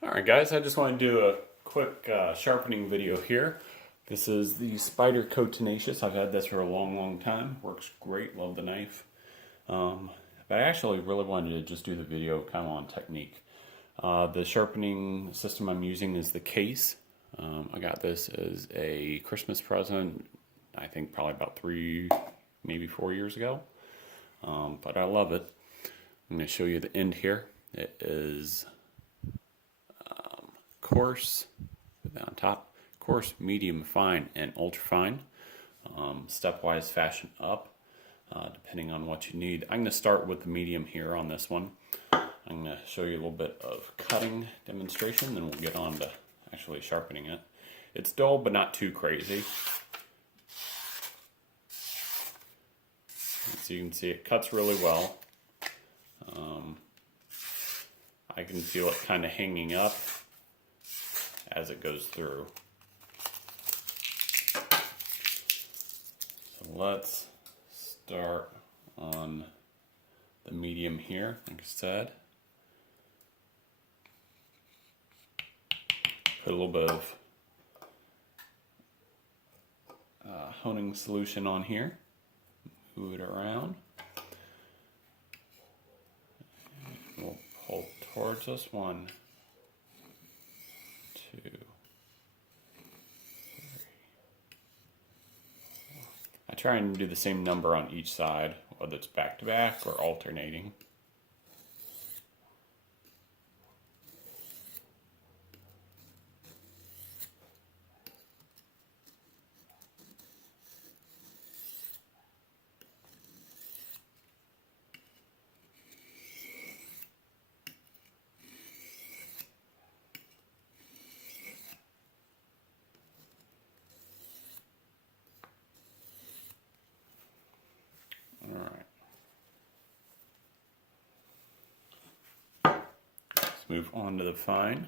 Alright guys, I just want to do a quick sharpening video here. This is the Spyderco Tenacious. I've had this for a long time. Works great, love the knife. But I actually really wanted to just do the video kind of on technique. The sharpening system I'm using is the Case. I got this as a Christmas present, I think probably about 3, maybe 4 years ago. But I love it. I'm going to show you the end here. It is coarse, put that on top, coarse, medium, fine, and ultra fine. Stepwise fashion up, depending on what you need. I'm going to start with the medium here on this one. I'm going to show you a little bit of cutting demonstration, then we'll get on to actually sharpening it. It's dull, but not too crazy. As you can see, it cuts really well. I can feel it kind of hanging up as it goes through. So let's start on the medium here, like I said. Put a little bit of honing solution on here. Move it around. We'll pull towards us. 1, 2, 3. I try and do the same number on each side, whether it's back to back or alternating. Move on to the fine.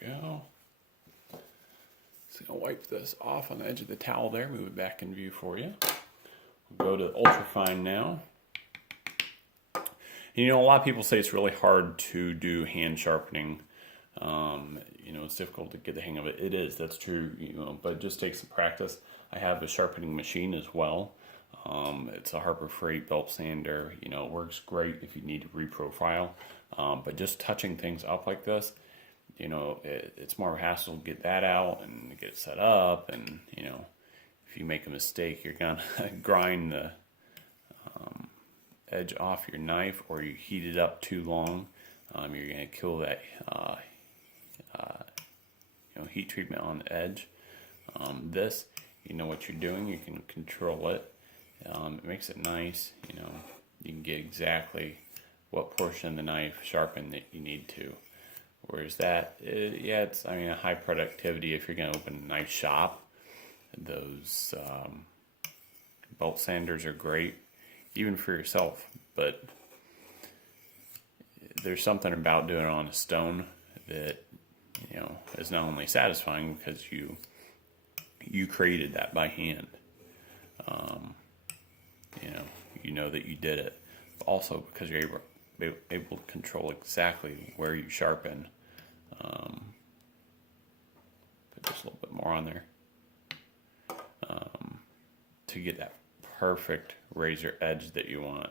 Go. So I'll wipe this off on the edge of the towel there, move it back in view for you. We'll go to ultrafine now. You know, a lot of people say it's really hard to do hand sharpening. You know, it's difficult to get the hang of it. It is, that's true, you know, but it just takes some practice. I have a sharpening machine as well. It's a Harbor Freight belt sander. You know, it works great if you need to reprofile. But just touching things up like this, you know, it's more of a hassle to get that out and get it set up. And, you know, if you make a mistake, you're going to grind the edge off your knife, or you heat it up too long. You're going to kill that you know, heat treatment on the edge. This, you know what you're doing, you can control it. It makes it nice. You know, you can get exactly what portion of the knife sharpened that you need to. Whereas that, yeah, it's, I mean, a high productivity if you're going to open a knife shop. Those bolt sanders are great, even for yourself, but there's something about doing it on a stone that, you know, is not only satisfying because you created that by hand. You know that you did it, but also because you're able to control exactly where you sharpen. Put just a little bit more on there to get that perfect razor edge that you want.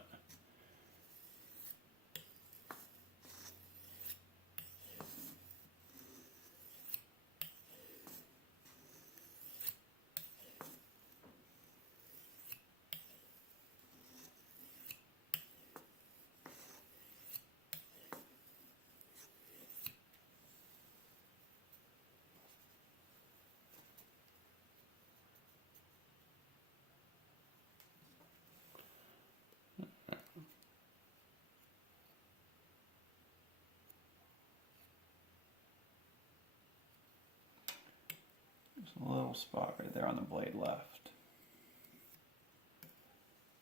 There's a little spot right there on the blade left.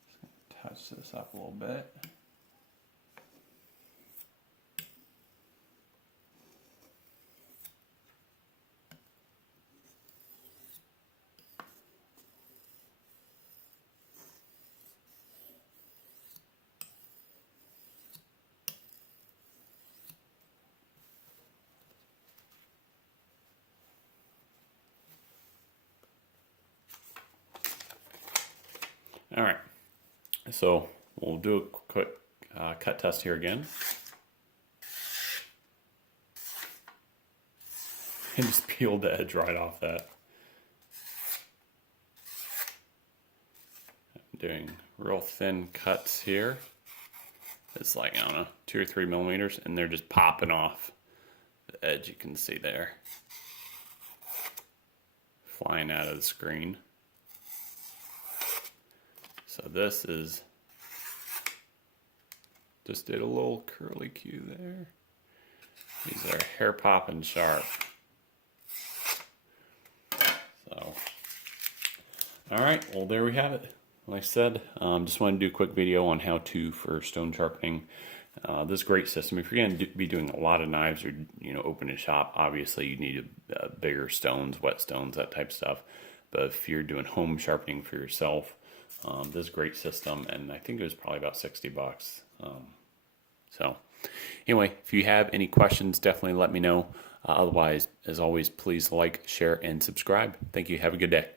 Just gonna touch this up a little bit. All right, so we'll do a quick cut test here again. And just peeled the edge right off that. I'm doing real thin cuts here. It's like, I don't know, 2 or 3 millimeters, and they're just popping off the edge, you can see there. Flying out of the screen. So this is, just did a little curly cue there. These are hair popping sharp. So, all right, well there we have it. Like I said, just wanted to do a quick video on how to for stone sharpening. This great system. If you're going to be doing a lot of knives or open a shop, obviously you need bigger stones, wet stones, that type of stuff. But if you're doing home sharpening for yourself, this is a great system, and I think it was probably about 60 bucks. So anyway, if you have any questions, definitely let me know. Otherwise, as always, please like, share, and subscribe. Thank you. Have a good day.